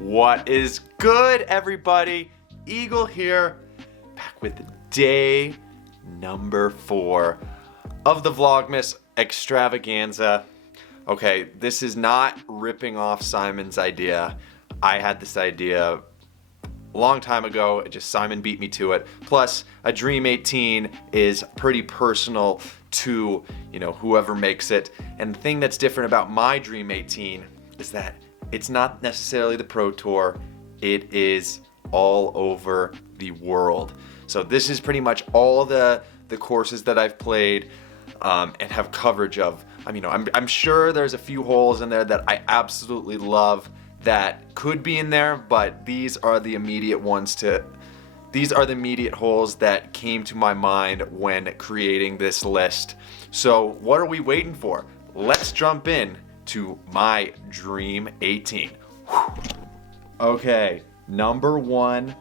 What is good, everybody? Eagle here, back with day number 4 of the Vlogmas extravaganza. Okay, this is not ripping off Simon's idea. I had this idea a long time ago, Simon beat me to it. Plus, a Dream 18 is pretty personal to, whoever makes it. And the thing that's different about my Dream 18 is that it's not necessarily the Pro Tour, it is all over the world. So this is pretty much all the courses that I've played and have coverage of. I'm sure there's a few holes in there that I absolutely love that could be in there, but these are the immediate holes that came to my mind when creating this list. So what are we waiting for? Let's jump in to my Dream 18. Okay, number 1,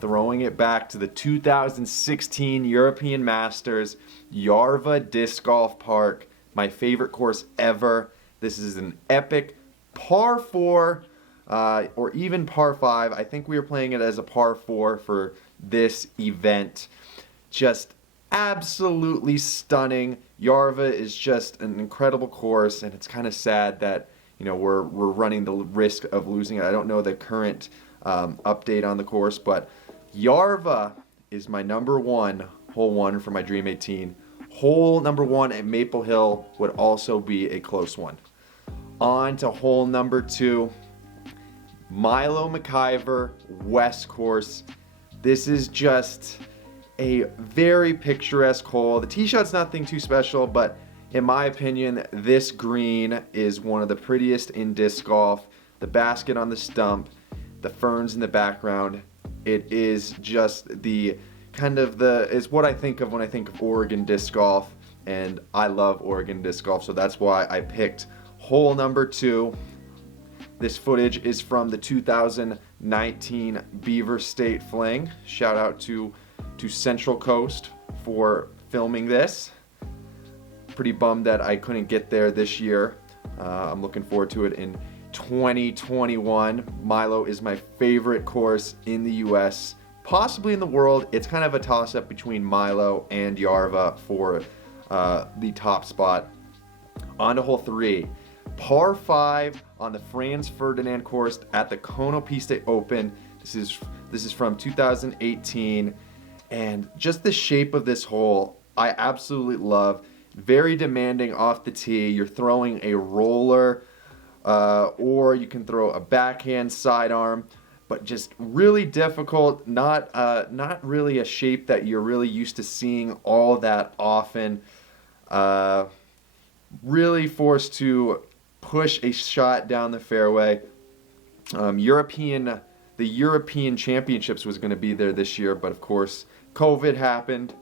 throwing it back to the 2016 European Masters, Jarva Disc Golf Park, my favorite course ever. This is an epic par 4 or even par 5. I think we were playing it as a par 4 for this event. Just absolutely stunning. Jarva is just an incredible course, and it's kind of sad that we're running the risk of losing it. I don't know the current update on the course, but Jarva is my number 1, hole 1 for my Dream 18. Hole number 1 at Maple Hill would also be a close one. On to hole number 2, Milo Mciver West Course. This is just a very picturesque hole. The tee shot's nothing too special, but in my opinion, this green is one of the prettiest in disc golf. The basket on the stump, the ferns in the background. It is just it's what I think of when I think of Oregon disc golf, and I love Oregon disc golf, so that's why I picked hole number 2. This footage is from the 2019 Beaver State Fling. Shout out to Central Coast for filming this. Pretty bummed that I couldn't get there this year. I'm looking forward to it in 2021. Milo is my favorite course in the US, possibly in the world. It's kind of a toss-up between Milo and Jarva for the top spot. On to hole 3. Par 5 on the Franz Ferdinand course at the Konopiste Open. This is from 2018, and just the shape of this hole I absolutely love. Very demanding off the tee. You're throwing a roller, or you can throw a backhand sidearm, but just really difficult. Not really a shape that you're really used to seeing all that often. Really forced to push a shot down the fairway. The European Championships was going to be there this year, but of course COVID happened.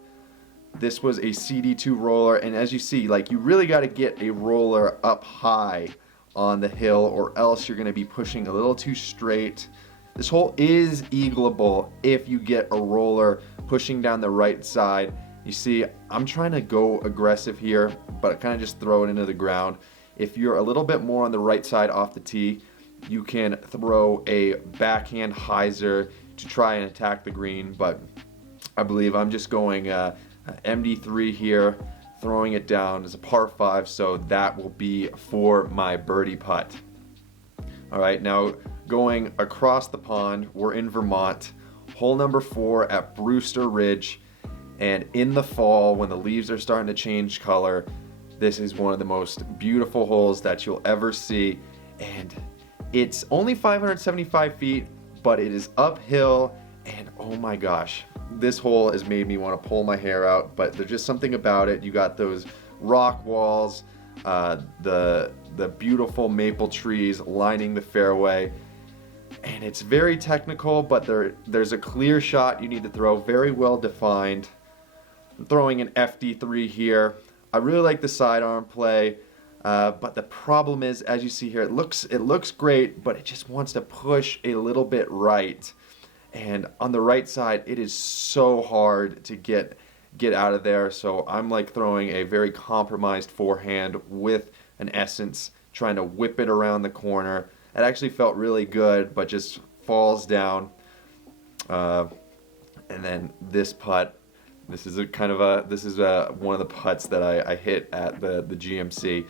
This was a CD2 roller, and as you see, you really got to get a roller up high on the hill, or else you're going to be pushing a little too straight. This hole is eagleable if you get a roller pushing down the right side. You see, I'm trying to go aggressive here, but I kind of just throw it into the ground. If you're a little bit more on the right side off the tee, you can throw a backhand hyzer to try and attack the green, but I believe I'm just going MD3 here, throwing it down as a par 5, so that will be for my birdie putt. Alright, now going across the pond, we're in Vermont. Hole number 4 at Brewster Ridge, and in the fall when the leaves are starting to change color, this is one of the most beautiful holes that you'll ever see, and it's only 575 feet, but it is uphill, and oh my gosh, this hole has made me want to pull my hair out, but there's just something about it. You got those rock walls, the beautiful maple trees lining the fairway, and it's very technical, but there's a clear shot you need to throw, very well defined. I'm throwing an FD3 here. I really like the sidearm play, but the problem is, as you see here, it looks great, but it just wants to push a little bit right. And on the right side, it is so hard to get out of there. So I'm throwing a very compromised forehand with an essence, trying to whip it around the corner. It actually felt really good, but just falls down. And then this putt, this is one of the putts that I hit at the GMC.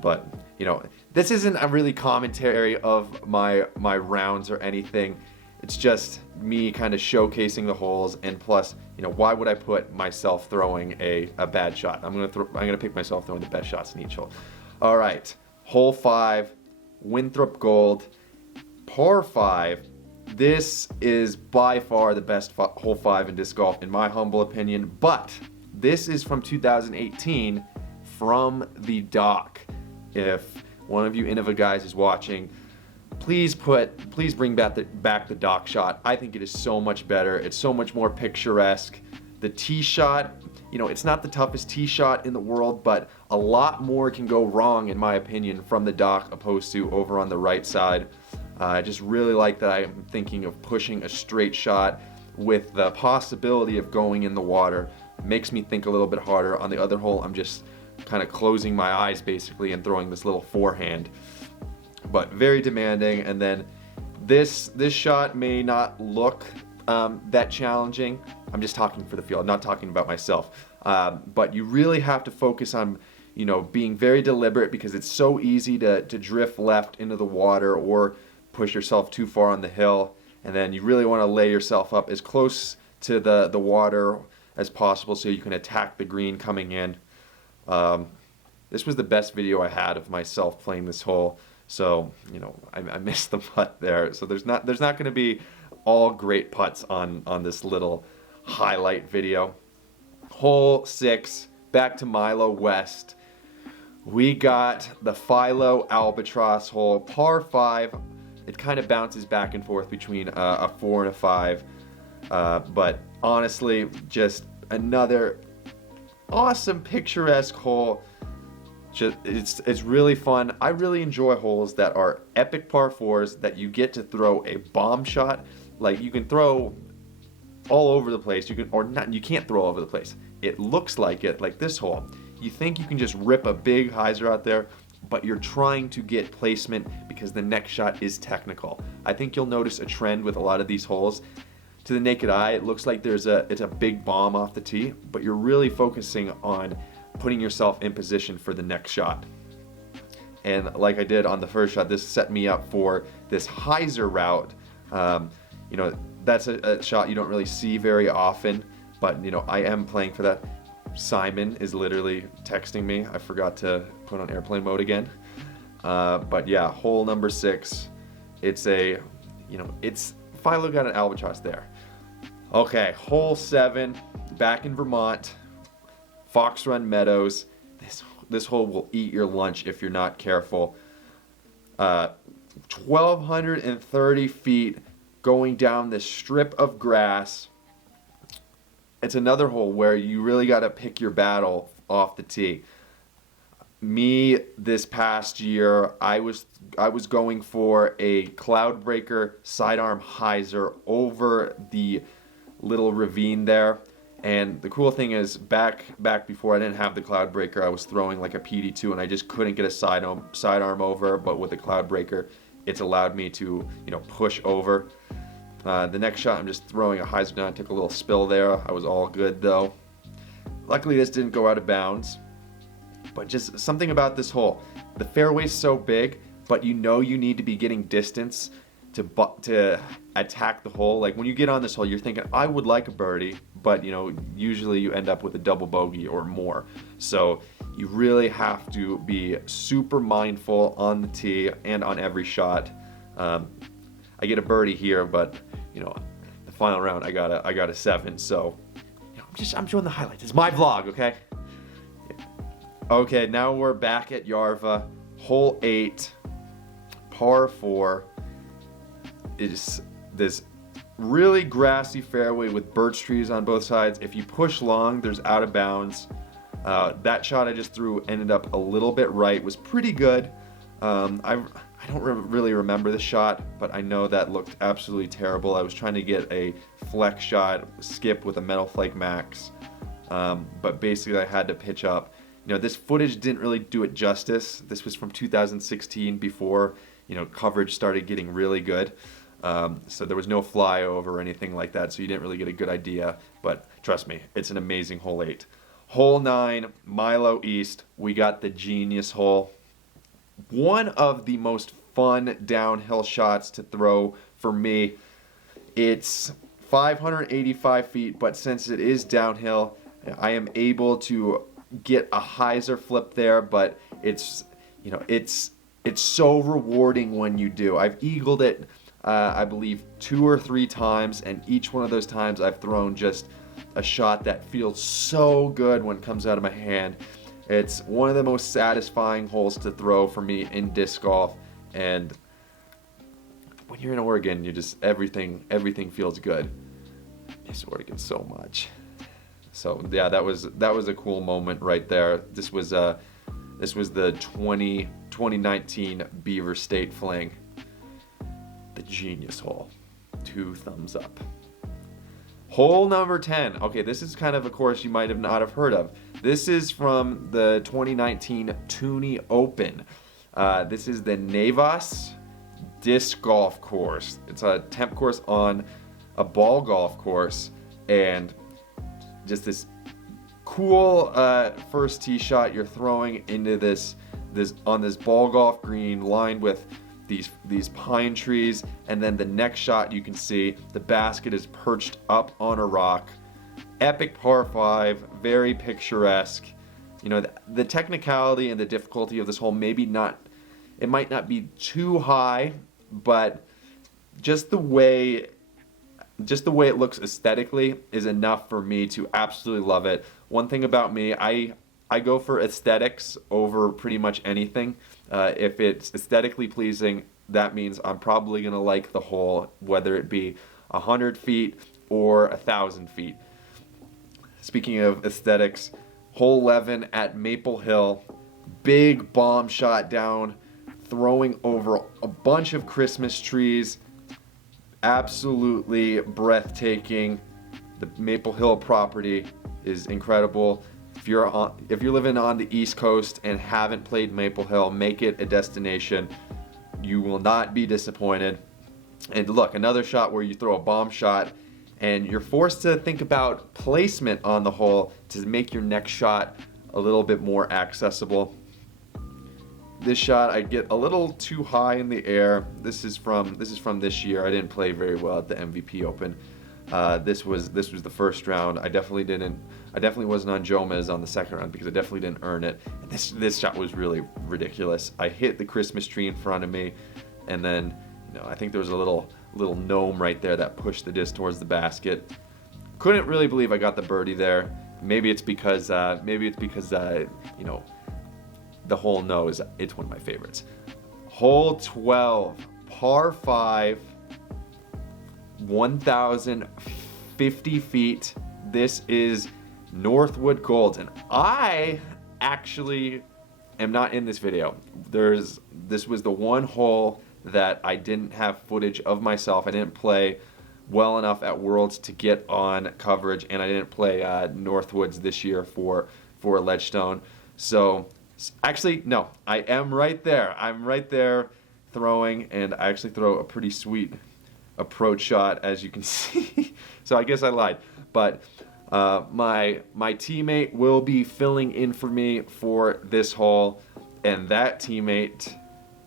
But you know, this isn't a really commentary of my rounds or anything. It's just me kind of showcasing the holes, and plus, you know, why would I put myself throwing a bad shot? I'm gonna pick myself throwing the best shots in each hole. All right, hole 5, Winthrop Gold, par 5. This is by far the best hole 5 in disc golf, in my humble opinion. But this is from 2018, from the dock. If one of you Innova guys is watching, please bring back the dock shot. I think it is so much better. It's so much more picturesque. The tee shot, you know, it's not the toughest tee shot in the world, but a lot more can go wrong, in my opinion, from the dock opposed to over on the right side. I just really like that I'm thinking of pushing a straight shot with the possibility of going in the water. It makes me think a little bit harder. On the other hole, I'm just kind of closing my eyes basically and throwing this little forehand. But very demanding. And then this shot may not look that challenging. I'm just talking for the field, not talking about myself. But you really have to focus on, you know, being very deliberate, because it's so easy to drift left into the water or push yourself too far on the hill. And then you really want to lay yourself up as close to the water as possible so you can attack the green coming in. This was the best video I had of myself playing this hole. So, you know, I missed the putt there. So there's not going to be all great putts on this little highlight video. Hole 6, back to Milo West. We got the Philo Albatross hole, par 5. It kind of bounces back and forth between a 4 and a 5. But honestly, just another awesome picturesque hole. It's really fun. I really enjoy holes that are epic par 4s that you get to throw a bomb shot. Like, you can throw all over the place. You can't throw all over the place. It looks like it, like this hole. You think you can just rip a big hyzer out there, but you're trying to get placement because the next shot is technical. I think you'll notice a trend with a lot of these holes. To the naked eye, it looks like it's a big bomb off the tee, but you're really focusing on putting yourself in position for the next shot. And like I did on the first shot, this set me up for this hyzer route. You know, that's a shot you don't really see very often, but you know, I am playing for that. Simon is literally texting me. I forgot to put on airplane mode again. But yeah, hole number 6. It's Philo got an albatross there. Okay, hole 7, back in Vermont, Fox Run Meadows. This hole will eat your lunch if you're not careful. 1,230 feet going down this strip of grass. It's another hole where you really got to pick your battle off the tee. Me, this past year, I was going for a Cloudbreaker sidearm hyzer over the little ravine there. And the cool thing is, back before I didn't have the Cloudbreaker, I was throwing like a PD2 and I just couldn't get a sidearm over. But with the Cloudbreaker, it's allowed me to, you know, push over. The next shot, I'm just throwing a hyzer down. I took a little spill there. I was all good though. Luckily, this didn't go out of bounds. But just something about this hole. The fairway's so big, but you know you need to be getting distance to attack the hole. Like when you get on this hole, you're thinking, I would like a birdie, but you know, usually you end up with a double bogey or more. So you really have to be super mindful on the tee and on every shot. I get a birdie here, but you know, the final round I got a 7. So you know, I'm showing the highlights. It's my vlog, okay? Okay, now we're back at Jarva, hole 8, par 4. Is this really grassy fairway with birch trees on both sides. If you push long, there's out of bounds. That shot I just threw ended up a little bit right, was pretty good. I don't really remember the shot, but I know that looked absolutely terrible. I was trying to get a flex shot, skip with a Metal Flake Max, but basically I had to pitch up. You know, this footage didn't really do it justice. This was from 2016, before, you know, coverage started getting really good. So there was no flyover or anything like that, so you didn't really get a good idea. But trust me, it's an amazing hole 8. Hole 9, Milo East, we got the genius hole. One of the most fun downhill shots to throw for me. It's 585 feet, but since it is downhill, I am able to get a hyzer flip there, but it's, you know, it's so rewarding when you do. I've eagled it, I believe 2 or 3 times, and each one of those times I've thrown just a shot that feels so good when it comes out of my hand. It's one of the most satisfying holes to throw for me in disc golf, and when you're in Oregon, you just everything feels good. I miss Oregon so much. So yeah, that was a cool moment right there. This was the 2019 Beaver State Fling. The genius hole. 2 thumbs up. Hole number 10. Okay, this is kind of a course you might have not have heard of. This is from the 2019 Toonie Open. This is the Nevas disc golf course. It's a temp course on a ball golf course, and just this cool first tee shot you're throwing into this on this ball golf green lined with these pine trees, and then the next shot you can see the basket is perched up on a rock. Epic par 5, very picturesque. You know, the technicality and the difficulty of this hole it might not be too high, but just the way it looks aesthetically is enough for me to absolutely love it. One thing about me, I go for aesthetics over pretty much anything. If it's aesthetically pleasing, that means I'm probably going to like the hole, whether it be 100 feet or 1,000 feet. Speaking of aesthetics, hole 11 at Maple Hill, big bomb shot down, throwing over a bunch of Christmas trees. Absolutely breathtaking. The Maple Hill property is incredible. If you're living on the East Coast and haven't played Maple Hill, make it a destination. You will not be disappointed. And look, another shot where you throw a bomb shot and you're forced to think about placement on the hole to make your next shot a little bit more accessible. This shot, I get a little too high in the air. This is from this year. I didn't play very well at the MVP Open. This was the first round. I definitely wasn't on JOMEZ on the second round because I definitely didn't earn it. And this shot was really ridiculous. I hit the Christmas tree in front of me, and then, you know, I think there was a little gnome right there that pushed the disc towards the basket. Couldn't really believe I got the birdie there. Maybe it's because you know, the hole knows it's one of my favorites. Hole 12, par 5, 1,050 feet. This is Northwood Golds, and I actually am not in this video. This was the one hole that I didn't have footage of myself. I didn't play well enough at Worlds to get on coverage, and I didn't play Northwoods this year for Ledgestone. So actually, no, I am right there. I'm right there throwing, and I actually throw a pretty sweet approach shot, as you can see. So I guess I lied. But my teammate will be filling in for me for this hole, and that teammate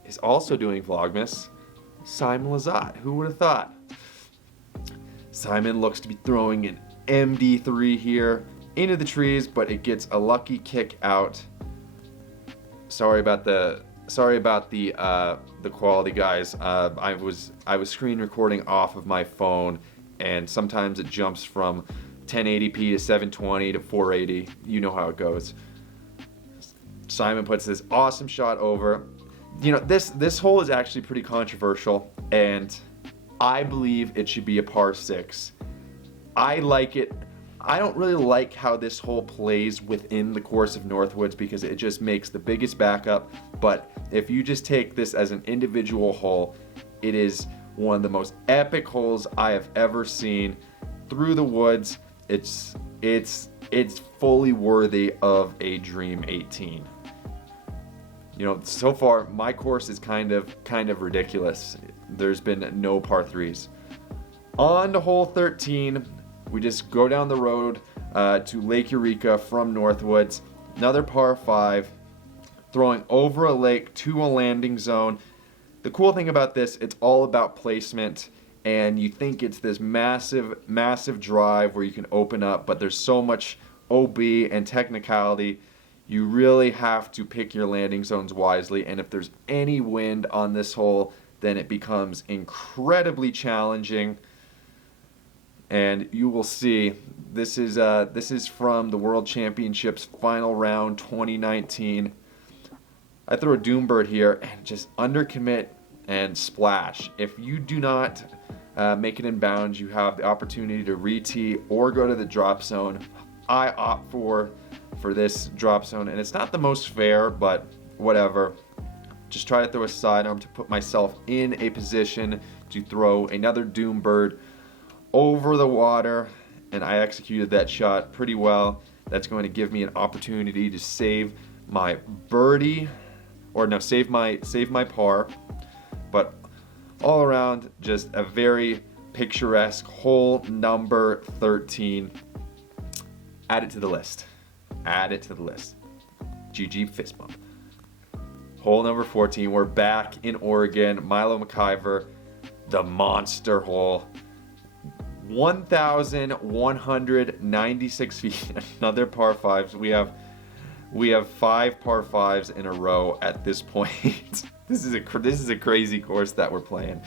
is also doing Vlogmas, Simon Lazat. Who would have thought? Simon looks to be throwing an MD3 here into the trees, but it gets a lucky kick out. Sorry about the quality, guys. I was screen recording off of my phone, and sometimes it jumps from 1080p to 720 to 480. You know how it goes. Simon puts this awesome shot over. You know, this hole is actually pretty controversial, and I believe it should be a par 6. I like it. I don't really like how this hole plays within the course of Northwoods because it just makes the biggest backup. But if you just take this as an individual hole, it is one of the most epic holes I have ever seen. Through the woods, it's fully worthy of a Dream 18. you know, so far my course is kind of ridiculous. There's been no par 3s. On to hole 13, we just go down the road to Lake Eureka from Northwoods. Another par 5, throwing over a lake to a landing zone. The cool thing about this, it's all about placement, and you think it's this massive drive where you can open up, but there's so much OB and technicality. You really have to pick your landing zones wisely, and if there's any wind on this hole, then it becomes incredibly challenging. And you will see, this is from the World Championships final round 2019. I throw a Doombird here and just undercommit and splash. If you do not make it in bounds, you have the opportunity to re-tee or go to the drop zone. I opt for this drop zone, and it's not the most fair, but whatever. Just try to throw a sidearm to put myself in a position to throw another Doombird over the water, and I executed that shot pretty well. That's going to give me an opportunity to save my birdie, or no, save my par. But all around, just a very picturesque hole number 13. Add it to the list. Add it to the list. GG fist bump. Hole number 14. We're back in Oregon. Milo Mciver, the monster hole. 1,196 feet. Another par 5s. We have 5 par 5s in a row at this point. This is a crazy course that we're playing.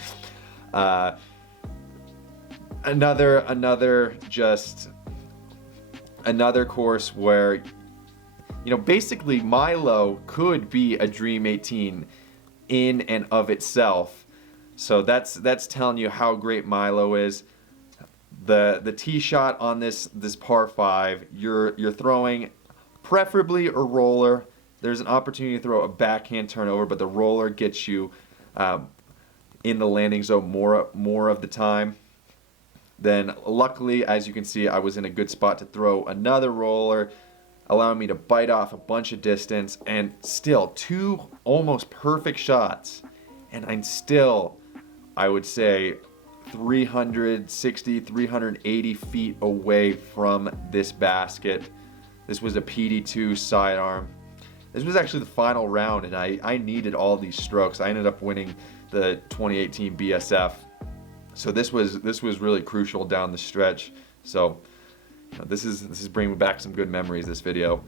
Another course where, you know, basically Milo could be a Dream 18 in and of itself. So that's telling you how great Milo is. The tee shot on this par 5, you're throwing preferably a roller. There's an opportunity to throw a backhand turnover, but the roller gets you in the landing zone more of the time. Then luckily, as you can see, I was in a good spot to throw another roller, allowing me to bite off a bunch of distance, and still 2 almost perfect shots. And I'm still, I would say, 360, 380 feet away from this basket. This was a PD2 sidearm. This was actually the final round, and I needed all these strokes. I ended up winning the 2018 BSF. So this was really crucial down the stretch. So, you know, this is bringing back some good memories, this video.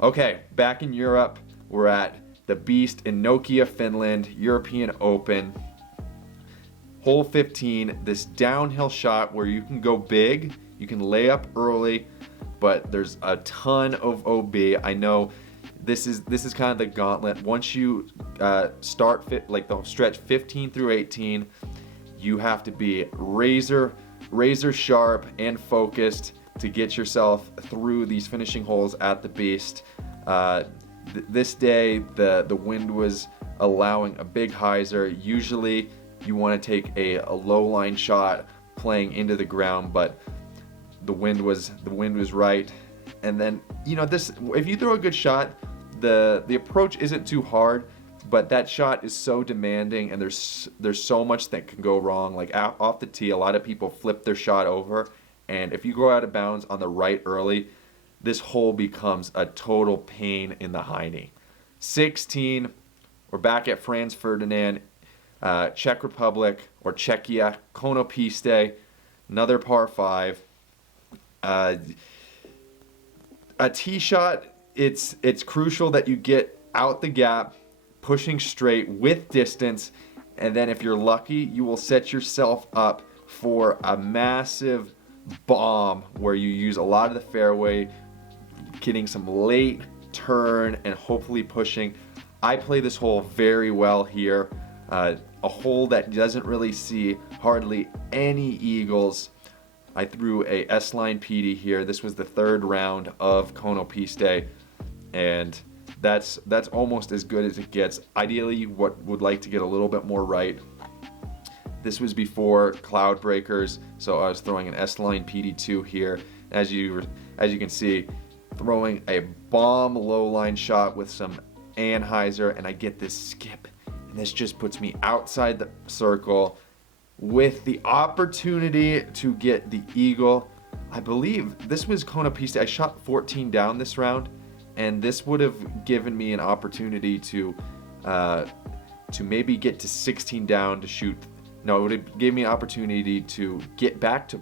Okay, back in Europe, we're at the Beast in Nokia, Finland, European Open. Hole 15, this downhill shot where you can go big, you can lay up early, but there's a ton of OB. I know this is kind of the gauntlet. Once you start the stretch 15 through 18, you have to be razor sharp and focused to get yourself through these finishing holes at the Beast. This day, the wind was allowing a big hyzer. Usually, you want to take a low line shot playing into the ground, but the wind was right. And then, you know, if you throw a good shot, the approach isn't too hard, but that shot is so demanding, and there's so much that can go wrong. Like off the tee, a lot of people flip their shot over, and if you go out of bounds on the right early, this hole becomes a total pain in the hiney. 16, we're back at Franz Ferdinand, Czech Republic, or Czechia, Konopiste, another par 5. A tee shot, it's crucial that you get out the gap, pushing straight with distance, and then if you're lucky, you will set yourself up for a massive bomb where you use a lot of the fairway, getting some late turn and hopefully pushing. I play this hole very well here. A hole that doesn't really see hardly any eagles. I threw a S-line PD here. This was the 3rd round of Konopiste, and that's almost as good as it gets. Ideally, you would like to get a little bit more right. This was before cloud breakers, so I was throwing an S-line PD2 here. As you can see, throwing a bomb low line shot with some anhyzer, and I get this skip. And this just puts me outside the circle with the opportunity to get the eagle. I believe this was Konopiste. I shot 14 down this round, and this would have given me an opportunity to maybe get to 16 down to shoot. No, it would have given me an opportunity to get back to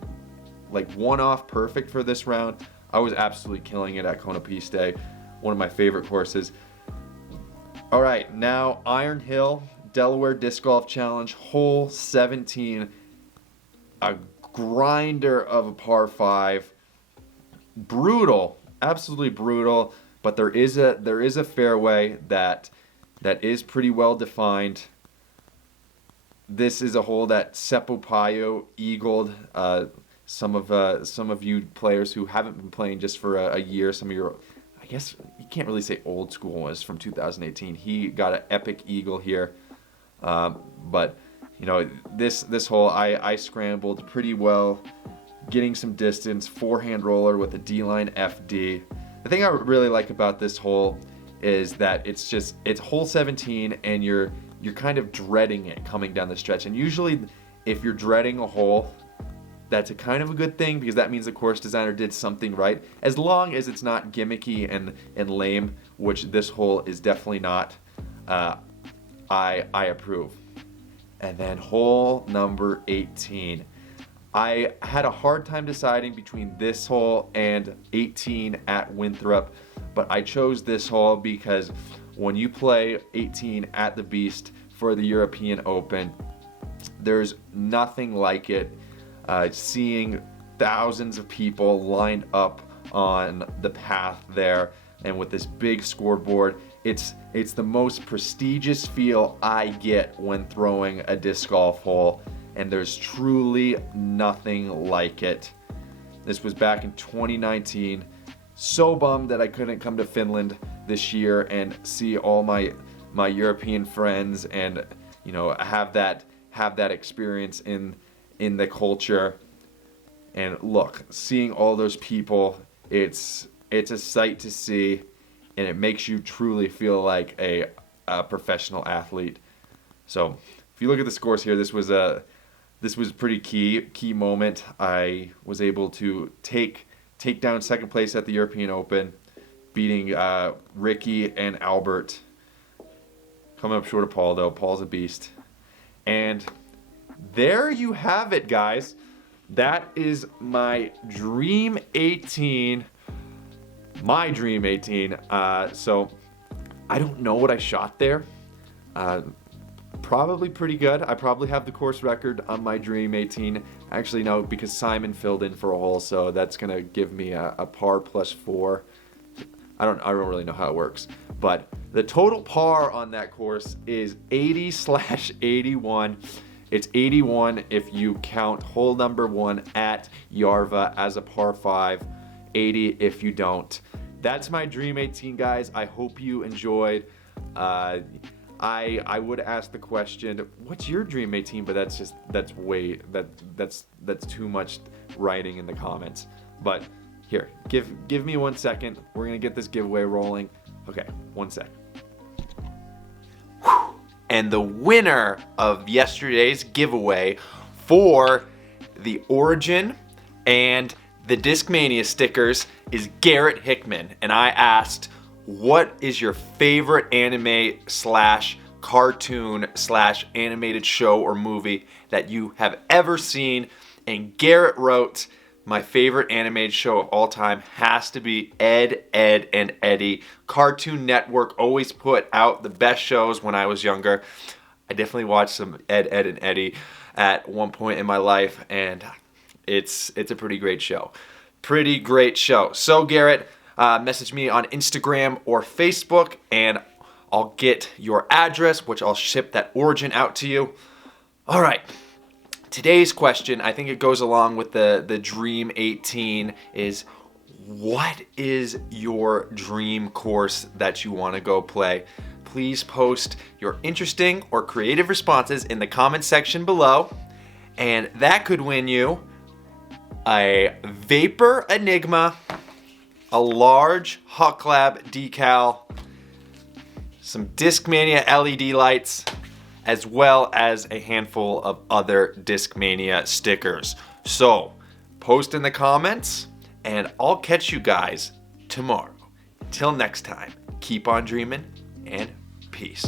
like one off perfect for this round. I was absolutely killing it at Konopiste, one of my favorite courses. All right, now Iron Hill, Delaware Disc Golf Challenge, hole 17. A grinder of a par 5. Brutal, absolutely brutal, but there is a fairway that is pretty well defined. This is a hole that Seppo Payo eagled. Some of you players who haven't been playing just for a year, some of your, I guess you can't really say old school, was from 2018. He got an epic eagle here. But you know, this hole I scrambled pretty well, getting some distance, forehand roller with a D-line FD. The thing I really like about this hole is that it's hole 17, and you're kind of dreading it coming down the stretch. And usually if you're dreading a hole, that's a kind of a good thing, because that means the course designer did something right, as long as it's not gimmicky and lame, which this hole is definitely not. I approve. And then hole number 18. I had a hard time deciding between this hole and 18 at Winthrop, but I chose this hole because when you play 18 at the Beast for the European Open, there's nothing like it. Seeing thousands of people lined up on the path there, and with this big scoreboard, it's the most prestigious feel I get when throwing a disc golf hole, and there's truly nothing like it. This was back in 2019. So bummed that I couldn't come to Finland this year and see all my European friends, and you know, have that experience in the culture. And look, seeing all those people, it's a sight to see, and it makes you truly feel like a professional athlete. So if you look at the scores here, this was a pretty key moment. I was able to take down second place at the European Open, beating Ricky and Albert. Coming up short of Paul, though. Paul's a beast. And there you have it, guys. That is my Dream 18. My Dream 18. So I don't know what I shot there. Probably pretty good. I probably have the course record on my Dream 18. Actually, no, because Simon filled in for a hole, so that's gonna give me a par plus 4. I don't really know how it works, but the total par on that course is 80/81. It's 81 if you count hole number 1 at Jarva as a par 5, 80 if you don't. That's my Dream 18, guys. I hope you enjoyed. I would ask the question, what's your Dream 18? But that's too much writing in the comments. But here, give me 1 second. We're gonna get this giveaway rolling. Okay, 1 sec. And the winner of yesterday's giveaway for the Origin and the Discmania stickers is Garrett Hickman. And I asked, what is your favorite anime / cartoon / animated show or movie that you have ever seen? And Garrett wrote, my favorite animated show of all time has to be Ed, Edd and Eddy. Cartoon Network always put out the best shows when I was younger. I definitely watched some Ed, Edd and Eddy at one point in my life, and it's a pretty great show. Pretty great show. So Garrett, message me on Instagram or Facebook, and I'll get your address, which I'll ship that Origin out to you. All right. Today's question, I think it goes along with the Dream 18, is what is your dream course that you want to go play? Please post your interesting or creative responses in the comment section below, and that could win you a Vapor Enigma, a large Huck Lab decal, some Discmania LED lights, as well as a handful of other Discmania stickers. So post in the comments and I'll catch you guys tomorrow. Till next time, keep on dreaming and peace.